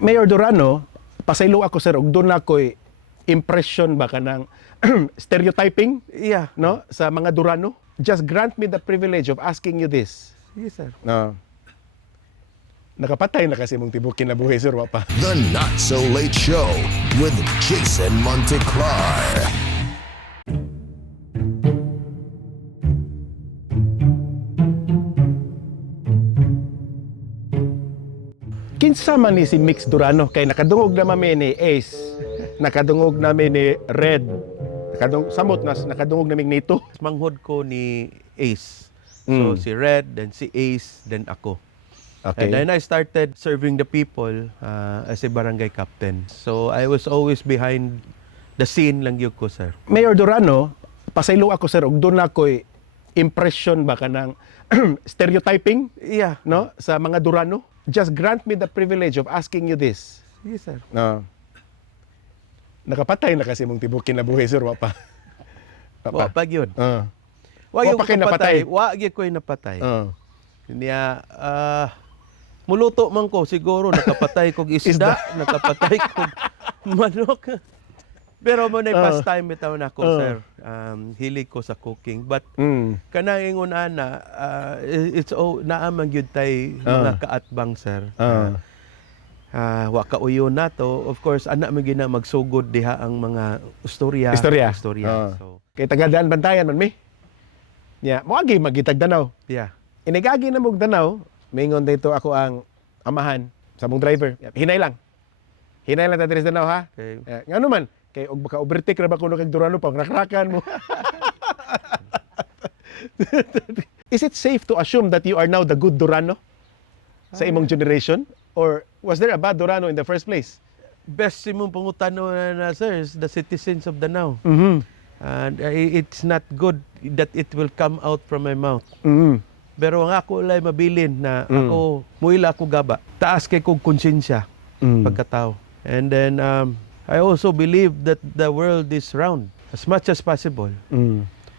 Mayor Durano, pasaylo ako sir, ug doon ako'y impression ba kanang stereotyping Yeah. no sa mga Durano. Just grant me the privilege of asking you this. Yes, sir. No. Nakapatay na kasi mong tibok kinabuhi sir wa pa. The Not So Late Show with Jason Monteclar. Kinsa man ni si Mix Durano kay nakadungog na mami ni Ace, nakadungog namin ni Red, samot nas nakadungog naming nito. Manghod ko ni Ace. So, si Red, then si Ace, then ako. And then I started serving the people as a barangay captain. So, I was always behind the scene lang yun ko, sir. Mayor Durano, pasaylo ako sir, ug doon ako'y impression ba kanang stereotyping Yeah. no sa mga Durano. Just grant me the privilege of asking you this. Yes, sir. No. Nakapatay na kasi mong tibok kinabuhi sir wa pa. Wa pa yun. Wa pa kayo napatay. Wa gyud ko'y napatay. Uh. Niya, muluto man ko siguro, nakapatay kog isda, nakapatay kog manok. Pero mo na pastime bitaw na ako, sir. Hilig ko sa cooking. But kanang ingon ana, it's naamang gyud tay mga kaatbang, sir. Wa kauyon nato. Of course, ana man gyud na magsugod diha ang mga istorya. So, Kay tagadaan bantayan man mi. Nya, moagi magitag Danaw. yeah. Inigagi na mong Danaw, mingon dito ako ang amahan sa mong driver. Hinay lang. Hinay lang ta diri sa Danaw ha. Okay. Ngano man kay og baka overtake ra ba kuno kag Durano pang rakrakan mo. Is it safe to assume that you are now the good Durano sa imong generation, or was there a bad Durano in the first place? Best imong pangutano na, sir, is the citizens of Danao. And it's not good that it will come out from my mouth. Pero ang ako lay mabilin na ako, muila ako gaba. Taas kay kong konsensya pagkatao. And then, I also believe that the world is round as much as possible.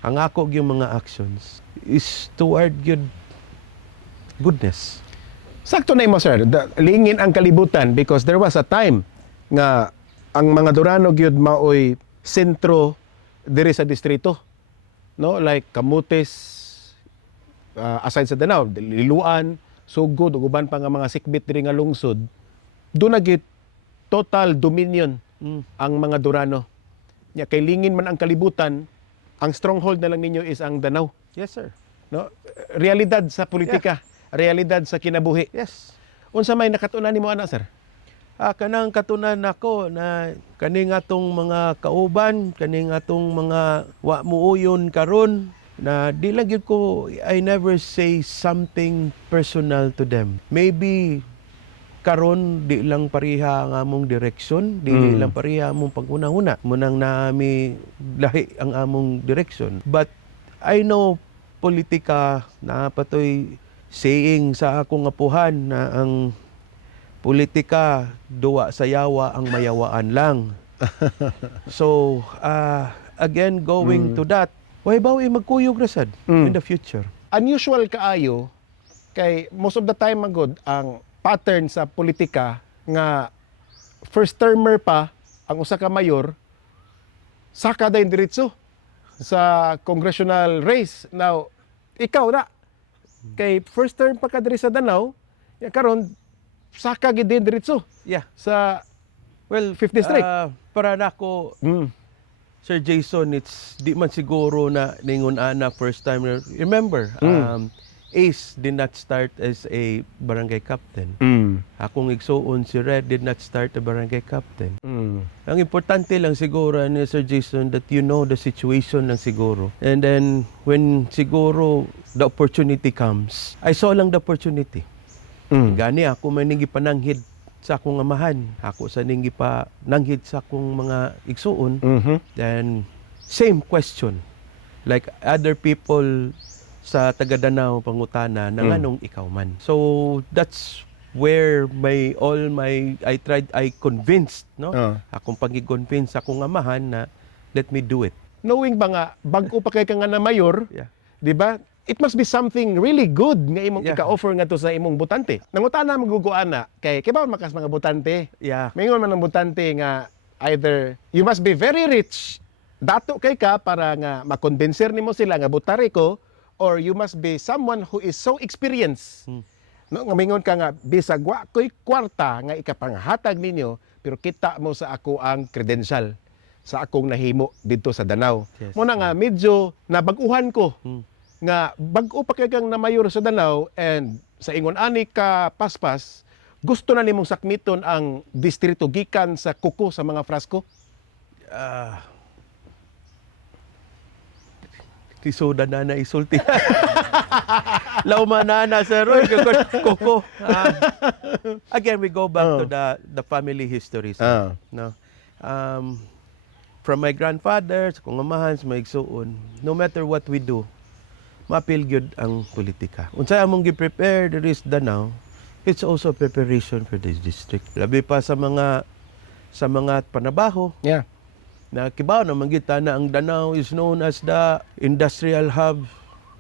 Ang ako yung mga actions is toward goodness. Sakto na imo sir, lingin ang kalibutan because there was a time nga ang mga Durano gyud maoy sentro diri sa distrito. No, like Camotes, aside sa Danao, Liluan, Sugod, ug uban pa nga mga sikbit diri nga lungsod. Doon na gyud total dominion ang mga Durano. Nya kay lingin man ang kalibutan, ang stronghold na lang ninyo is ang Danao. Yes, sir. No? Realidad sa politika, realidad sa kinabuhi. Yes. Unsa may nakatunan nimo ana sir? Kanang katunan nako na kaning atong mga kauban, kaning atong mga wa muuyon karon na di lang gyud ko, I never say something personal to them. Maybe karon di lang pariha ang among direksyon, di lang pariha among paguna-una. Munang naami lahi ang among direksyon. But I know politika na patoy saying sa akong apuhan na ang politika duwa sa yawa ang mayawaan lang. So, again, going to that, why ba magkuyog rasad in the future? Unusual kaayo kay most of the time magod ang pattern sa politika nga first termer pa ang usa ka mayor saka dayon diretso sa congressional race. Now, ikaw na kay first term pa ka diri sa Danao, ya karon saka gid din diretso Yeah. sa Well, 5th district. para nako, Sir Jason, it's di man siguro na ningon ana first time. Remember, Ace did not start as a barangay captain. Akong igsuon si Red did not start a barangay captain. Ang importante lang siguro ni Sir Jason that you know the situation lang siguro. And then when siguro the opportunity comes, I saw lang the opportunity. Gani ako maningi pananghid sa akong amahan. Ako sa ningi pa nanghid sa akong mga igsuon. Then same question. Like other people sa taga Danao pangutana na nganong ikaw man. So that's where I convinced, no? Akong pagi-convince akong amahan na let me do it. Knowing ba nga bag-o pa kay ka nga na mayor, Yeah. di ba? it must be something really good nga imong Yeah. ika-offer nga to sa imong butante. Nangutana maguguan na kay ba makas mga butante. Yeah. Mingon man ang butante nga either you must be very rich, dato kay ka para nga makonbenser nimo sila nga butari ko, or you must be someone who is so experienced. No, nga mingon ka nga bisag wa ko'y kwarta nga ikapanghatag ninyo, pero kita mo sa ako ang credential sa akong nahimo dito sa Danau. Yes. Muna nga medyo nabaguhan ko nga bag-o pa kay kang namayor sa Danau, and sa ingon ani ka paspas gusto na nimong sakmiton ang distrito gikan sa kuko sa mga frasko. Tisoda na isulti. Lauma na sir. Oy, koko. Again, we go back to the family history. Sir. No. From my grandfather, sa kong amahan, sa mga igsuon, no matter what we do, mapil gyud ang politika. Unsay among gi-prepare there is Danau, it's also preparation for this district. Labi pa sa mga panabaho, Yeah. na kibaw na manggita na ang Danau is known as the industrial hub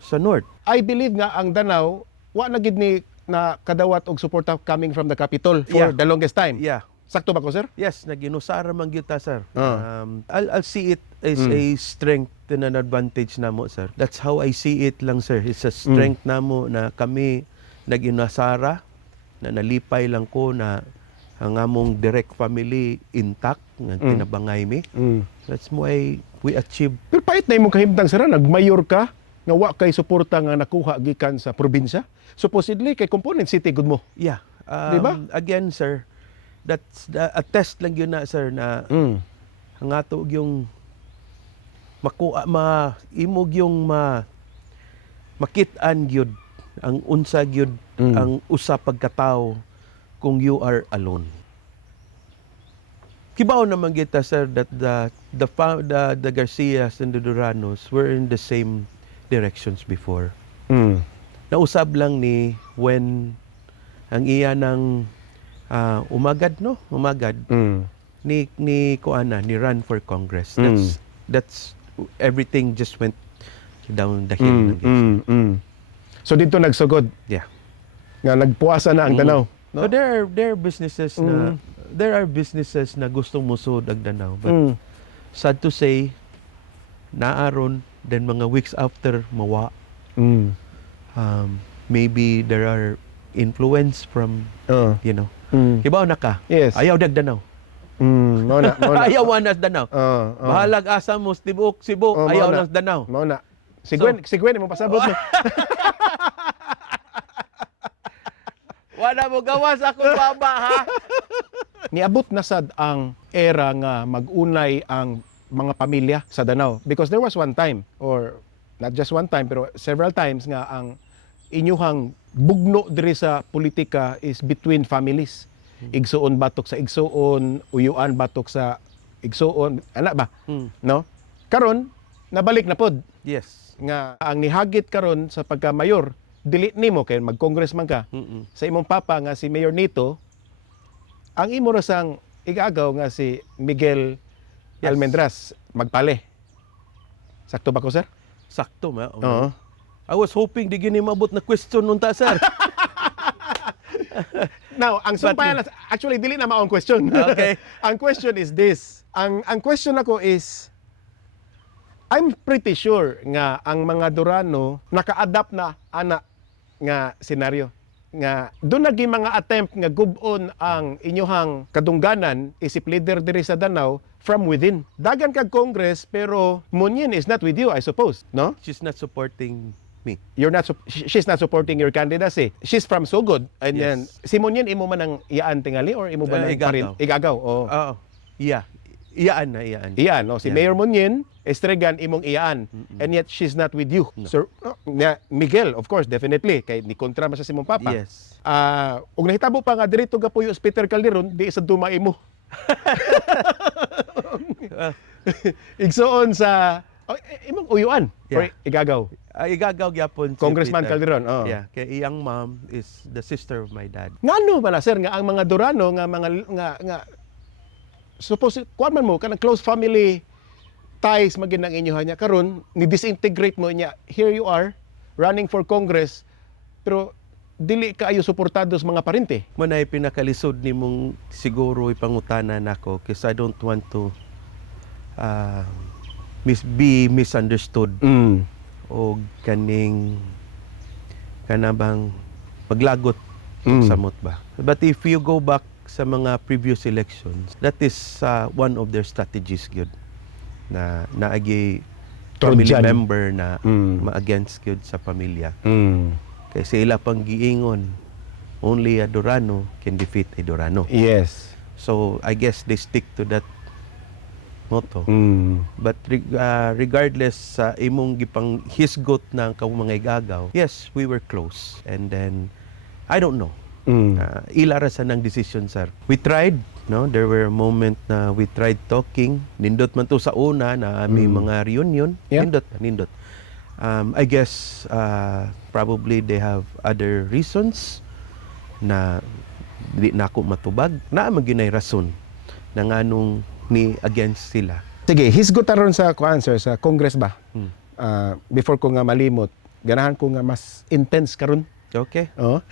sa North. I believe nga ang Danau wa na gid ni na kadawat og suporta coming from the capital for Yeah. the longest time. Yeah. Sakto ba ko, sir? Yes, naginusara man gyud ta, sir. Ah. I'll see it as a strength and an advantage namo, sir. That's how I see it lang, sir. It's a strength namo na kami naginusara, na nalipay lang ko na ang among direct family intact nga kinabangay mi. That's why we achieve. Pero pait na imong kahimtang, sir, nagmayor ka nga wa kay suporta nga nakuha gikan sa probinsya. Supposedly kay component city gud mo. Yeah. Diba? Again, sir, that's a test lang yun na, sir, na ang ato yung imog yung makit-an gyud ang unsa gyud ang usa pagkatao kung you are alone. Kibaw naman kita, sir, that the Garcias and the Duranos were in the same directions before. Nausab lang ni when ang iya ng umagad ni kuana ni run for Congress. That's everything just went down the hill. So dito nagsugod Yeah. nga nagpuasa na ang Danau. So there are businesses na gustong musod ang Danau, but sad to say naaron then mga weeks after mawa. Maybe there are influence from Kibaw na ka. Yes. Ayaw Danau. Mao na. Ayaw wanas Danau. Bahalag asa mo Cebu, ayaw mao na. nas Danau. Mao na. Sigwen mo pasabot. Wala mo gawas ako baba ha. Niabot na sad ang era nga mag-unay ang mga pamilya sa Danau, because there was one time, or not just one time pero several times nga ang inyuhang bugno diri sa politika is between families. Igsuon batok sa igsuon, uyuan batok sa igsuon, ana ba? No? Karon nabalik na pod Yes. nga ang nihagit karon sa pagka-mayor, dili nimo kay mag-congressman ka. Sa imong papa nga si Mayor Nito, ang imo ra sang igagaw nga si Miguel Almendras magpale. Sakto ba ko, sir? Sakto ma. Oo. I was hoping di gini mabot na question nung ta, sir. Now, ang sumpayan, actually, dili na maong question. Okay. Ang question is this. Ang question ako is, I'm pretty sure nga ang mga Durano naka-adapt na ana nga senaryo. Nga doon naging mga attempt nga gubon ang inyuhang kadungganan isip leader diri sa Danau from within. Dagan kag Congress pero Munyin is not with you, I suppose, no? She's not supporting me. She's not supporting your candidacy. She's from Sugod. And Yes. then si Munyin imo man ang iyaan tingali or imo ba nang Igagaw. Igagaw. Oh. Oo. Yeah. Iyaan. Iyaan, no? Si Yeah. Mayor Munyin, Estregan imong iyaan. And yet she's not with you. So Miguel, of course, definitely kay ni kontra man sa imong papa. Yes. Ug nahitabo pa nga diri to gapuyo sa Peter Calderon, di sa duma imo. Igsuon sa imong uyuan or Yeah. Igagaw. Igagaw gyapon si Congressman Peter. Calderon. Oh. Yeah, kay iyang mom is the sister of my dad. Ngano ba na, sir, nga ang mga Durano nga mga nga suppose kuan man mo kanang close family ties magin ang inyo niya karon ni disintegrate mo niya, here you are running for Congress, pero dili kaayo suportado sa mga parente. Manay pinakalisod ni mong siguro ipangutana nako kasi I don't want to be misunderstood o kanang maglagot samot ba. But if you go back sa mga previous elections, that is one of their strategies gyud na naagi family Trojan. member na ma-against gyud sa pamilya. Kaya sila pang giingon, only a Durano can defeat a Durano. Yes. So, I guess they stick to that motto. But regardless sa imong gipang hisgot ng mga igagaw, yes, we were close. And then, I don't know. Ilara sa ng decision, sir. We tried, no? There were a moment na we tried talking. Nindot man to sa una na may mga reunion. Yeah. Nindot. I guess probably they have other reasons na di na ako matubag. Na maginay rason na nganong ni against sila. Sige, hisgot aron sa answer sa Congress ba? Before ko nga malimot, ganahan ko nga mas intense karon. Okay? Oh.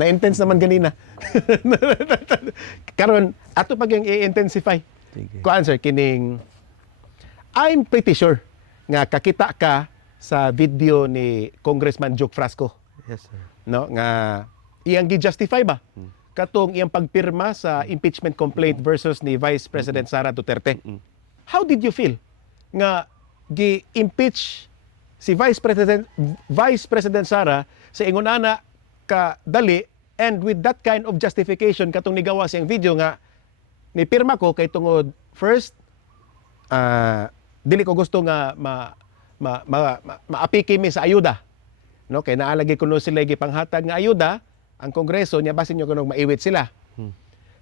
Na-intense naman ganina. Karon ato pag yung i-intensify. Sige. Ko answer kining I'm pretty sure nga kakita ka sa video ni Congressman Joke Frasco, Yes, sir. no, nga iyang gi-justify ba katong iyang pagpirma sa impeachment complaint versus ni Vice President Sara Duterte. How did you feel nga gi-impeach si Vice President Sara sa ingon ana ka dali, and with that kind of justification katong nigawa siyang video nga ni pirma ko kay tungod first dili ko gusto nga maapiki mi sa ayuda, no, kay naalagi kuno sila gipanghatag nga ayuda ang Kongreso nya basin nyo kuno maiwit sila.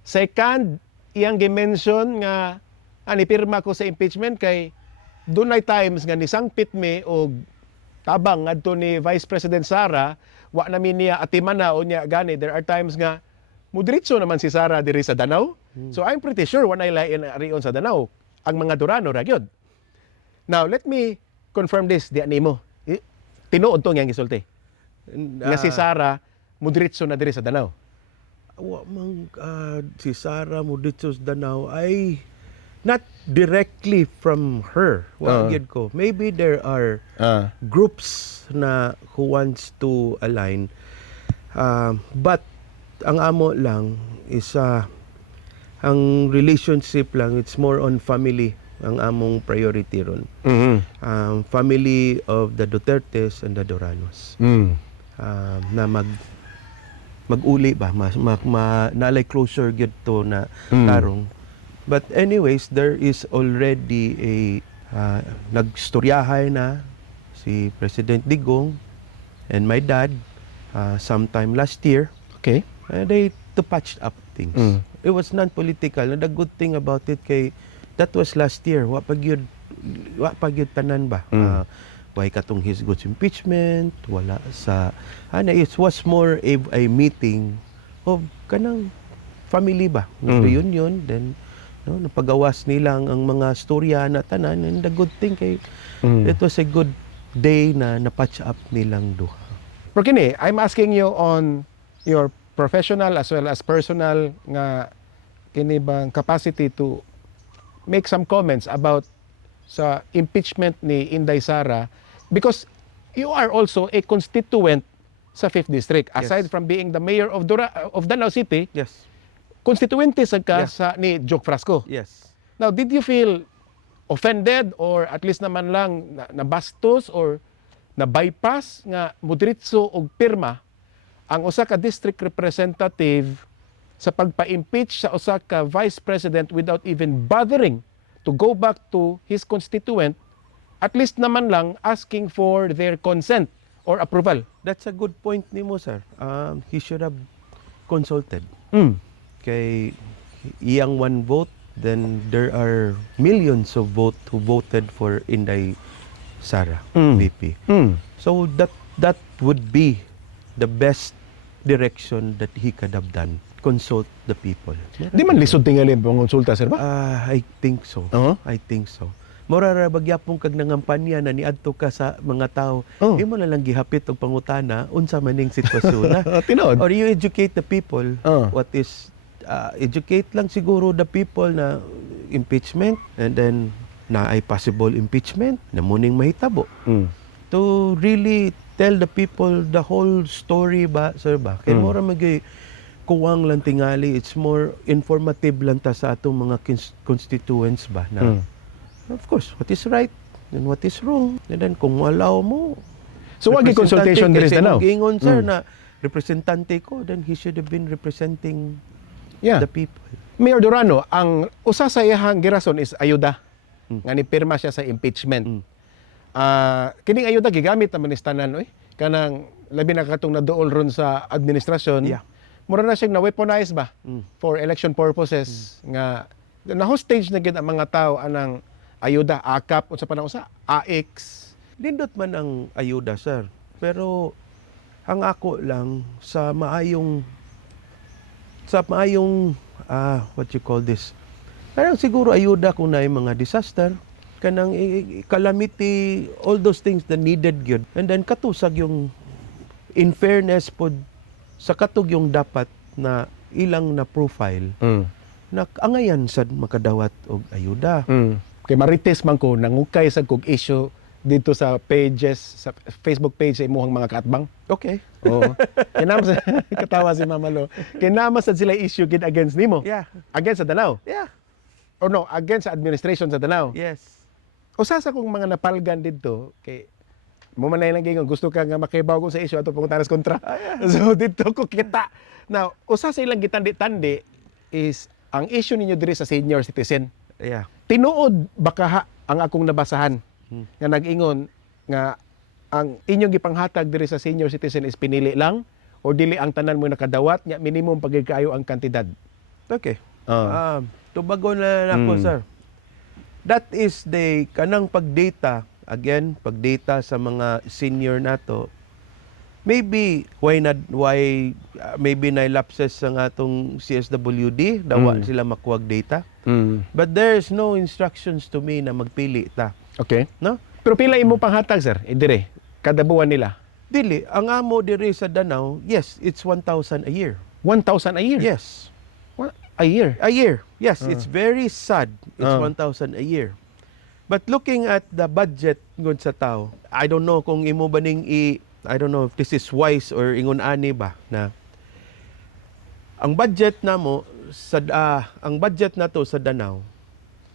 Second, iyang gi-mention nga ani pirma ko sa impeachment kay dunay times nga nisangpit mi og tabang ngadto ni Vice President Sara, wa na mi niya atimana o niya gani. There are times nga mudritso naman si Sara diri sa Danau. So I'm pretty sure wa na ilain riyon sa Danau ang mga Durano ra gyud. Now let me confirm this di animo. Tinuod to nga gisulti. Nga si Sara mudritso na diri sa Danau. Wa mang si Sara mo dito sa Danau ay not directly from her. Wa gyud ko. Maybe there are groups na who wants to align. But ang amo lang is ang relationship lang, it's more on family ang among priority ron. Family of the Dutertes and the Duranos. Na mag-uli ba nalay closer gyud to na tarong. But anyways, there is already a nagstoryahay na si President Digong and my dad sometime last year. Okay. They to patch up things. It was non-political. And the good thing about it kay that was last year. Wa pa gyud tanan ba? Why katong hisgot impeachment, wala sa it was more a meeting of kanang family ba, reunion, then no, napagawas nilang ang mga storya na tanan, and the good thing kay it was a good day na napatch up nilang duha. Pero kini, I'm asking you on your professional as well as personal nga kini bang capacity to make some comments about sa impeachment ni Inday Sara, because you are also a constituent sa 5th District. Aside from being the mayor of Danau City, Yes. constituente sa ka sa ni Joke Frasco. Yes. Now, did you feel offended or at least naman lang nabastos or na-bypass nga mudritso og pirma ang usa ka district representative sa pagpa-impeach sa usa ka vice president without even bothering to go back to his constituent, at least naman lang asking for their consent or approval? That's a good point nimo, sir. He should have consulted. Kay iyang one vote, then there are millions of vote who voted for Inday Sara, VP. So that would be the best direction that he could have done. Consult the people. Di man lisod tingali pangonsulta, sir ba? I think so. Uh-huh. I think so. Mura ra bagyapon kag nangampanya na niadto ka sa mga tao. Oh. Imo na lang gihapit og pangutana unsa maning sitwasyon na. Tinood. Or you educate the people Oh. what is educate lang siguro the people na impeachment and then na ay possible impeachment na muning mahitabo Mm. to really tell the people the whole story ba sir ba kay mura magay kuwang lang tingali, it's more informative lang ta sa atong mga constituents ba na of course what is right and what is wrong and then kung walaw mo So wag gi consultation diri sa Danao. Gingon sir na representante ko, then he should have been representing Yeah. the people. Mayor Durano, ang usa sa iyang girason is ayuda. Nga ni pirma siya sa impeachment. Kining ayuda gigamit naman ni tanan oy. Kanang labi na katong naduol ron sa administrasyon. Yeah. Mura na siyang na-weaponize ba for election purposes nga na-hostage na gid ang mga tao anang ayuda, AKAP unsa pa na usa, AX. Nindot man ang ayuda sir, pero ang ako lang sa maayong what you call this, parang siguro ayuda kung na mga disaster kanang calamity, all those things that needed gyud, and then katusag yung in fairness pod sa katug yung dapat na ilang na profile na angayan sad makadawat og ayuda. Kay marites man ko nangukay sa kog issue dito sa pages, sa Facebook page sa imuhang mga kaatbang. Okay. Oo. Kinama sa katawa si Mama Lo. Kinama sad sila issue gid against nimo. Yeah. Against sa Danao. Yeah. Or no, against sa administration sa Danao. Yes. Usa sa kong mga napalgan dito kay mo man lang gingon gusto ka nga makibaw ko sa issue ato pang taras kontra. So dito ko kita. Now, usa sa ilang gitandi-tandi is ang issue ninyo diri sa senior citizen. Yeah. Tinuod baka ang akong nabasahan nga nag-ingon nga ang inyong gipanghatag diri sa senior citizen is pinili lang o dili ang tanan mo nakadawat nya minimum pagkaayo ang kantidad. Okay. Tubago na nako sir. That is the kanang pagdata, again, pagdata sa mga senior nato. Maybe maybe na lapses sa atong CSWD dawa sila makuwag data. But there's no instructions to me na magpili ta. Okay. No? Pero pila imo panghatag sir? Dire kada buwan nila. Dili, ang amo diri sa Danao, yes, it's 1,000 a year. 1,000 a year. Yes. A year. A year. Yes, it's very sad. It's 1,000 a year. But looking at the budget ngon sa tao, I don't know kung imo ba ning I don't know if this is wise or ingon ani ba na ang budget namo sa ang budget nato sa Danao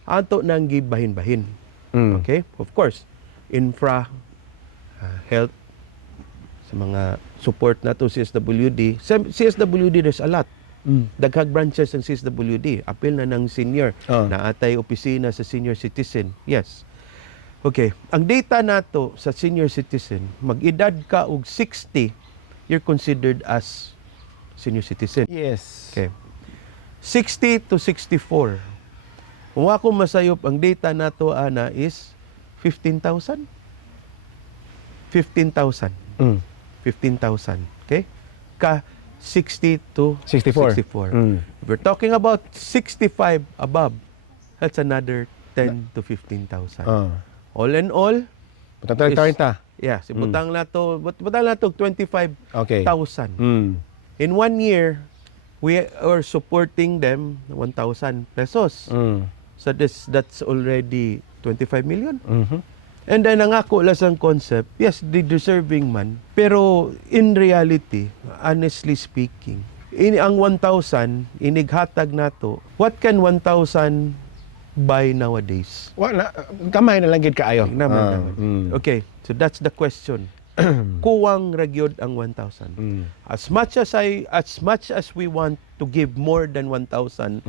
ato nang gibahin-bahin. Okay? Of course, infra, health, sa mga support nato CSWD. Sa CSWD there's a lot. Daghang branches ng CSWD. Apil na ng senior. Naatay opisina sa senior citizen. Yes. Okay. Ang data nato sa senior citizen, mag-edad ka og 60, you're considered as senior citizen. Yes. Okay. 60 to 64. Kung ako masayop, ang data nato ana is 15,000. 15,000. 15,000. Okay? Ka 60 to 64. 64. If we're talking about 65 above, that's another 10 to 15,000. All in all, Patang 30. yeah, butang na to 25,000. Okay. In 1 year, we are supporting them 1,000 pesos. So that's already 25 million. And then ang ako lasang concept, yes, the deserving man. Pero in reality, honestly speaking, ang 1,000 inighatag nato. What can 1,000 buy nowadays? Wala kamay na lang gid kaayo. Naman. Okay, so that's the question. Kuwang ragyod ang 1,000. As much as we want to give more than 1,000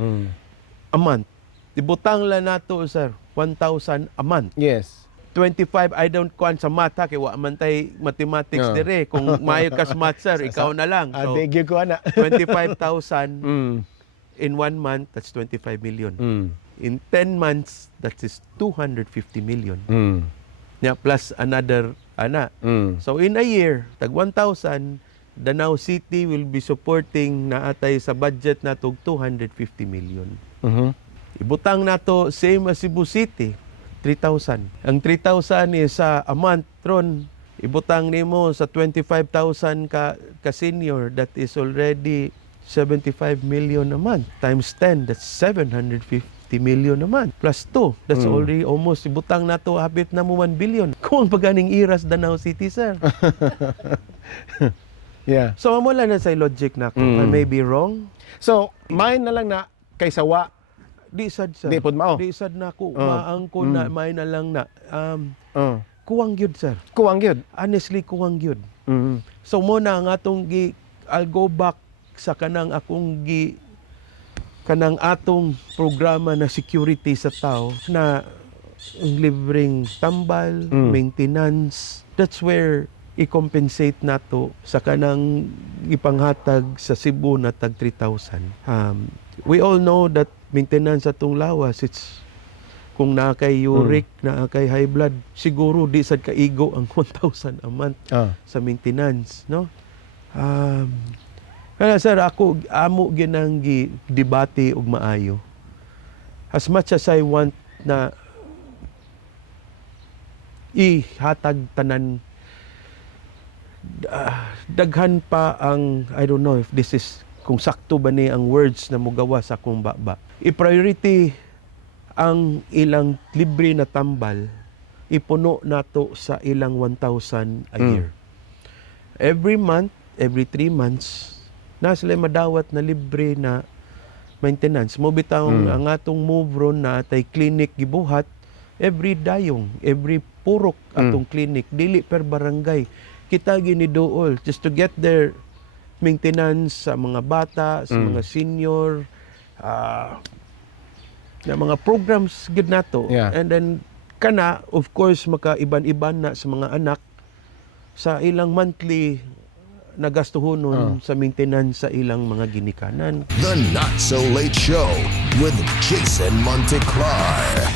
a month, ibutang lang nato sir 1,000 a month. Yes. 25 I don't kuan sa math ha, kay wa man tay mathematics dire. Kung maayo ka sa math sir, ikaw na lang. So Adegyo ko ana. 25,000 in 1 month, that's 25 million. In 10 months, that is 250 million. Yeah, plus another So in a year, tag 1,000, Danao City will be supporting naatay sa budget nato 250 million. Ibutang nato same as Cebu City, 3,000. Ang 3,000 is a month ron ibutang nimo sa 25,000 ka senior, that is already 75 million a month times 10, that's 750 million a month plus 2, that's already almost ibutang nato habit na mo 1 billion kung paganing iras Danao City, sir. Yeah. So amo lang na sa logic nako. I may be wrong. So, main na lang na kay sawa. Di sad, sir. Di pod mao. Di sad na ko maang ko na may na lang na kuwang gyud, sir. Kuwang gyud. Honestly, kuwang gyud. Mm. So mo na ang atong I'll go back sa kanang kanang atong programa na security sa tao na libreng tambal, maintenance. That's where i-compensate nato sa kanang ipanghatag sa Cebu na tag 3,000. We all know that maintenance atong lawas, it's kung na kay uric, na kay high blood, siguro di sad kaigo ang 1,000 a month sa maintenance, no? Kaya sir, ako amo ginang debate og maayo. As much as I want na ihatag tanan, daghan pa ang, I don't know if this is, kung sakto ba ni ang words na mugawa sa akong baba. I-priority ang ilang libre na tambal, ipuno nato sa ilang 1,000 a year. Every month, every 3 months, na sila madawat na libre na maintenance. Mo bitaw ang atong move ron na tay clinic gibuhat, every dayong, every purok atong clinic, dili per barangay. Kita giniduol just to get their maintenance sa mga bata, sa mga senior, na mga programs gid nato. Yeah. And then kana of course makaiban-iban na sa mga anak sa ilang monthly na gastuhonon sa maintenance sa ilang mga ginikanan. The Not So Late Show with Jason Monteclar.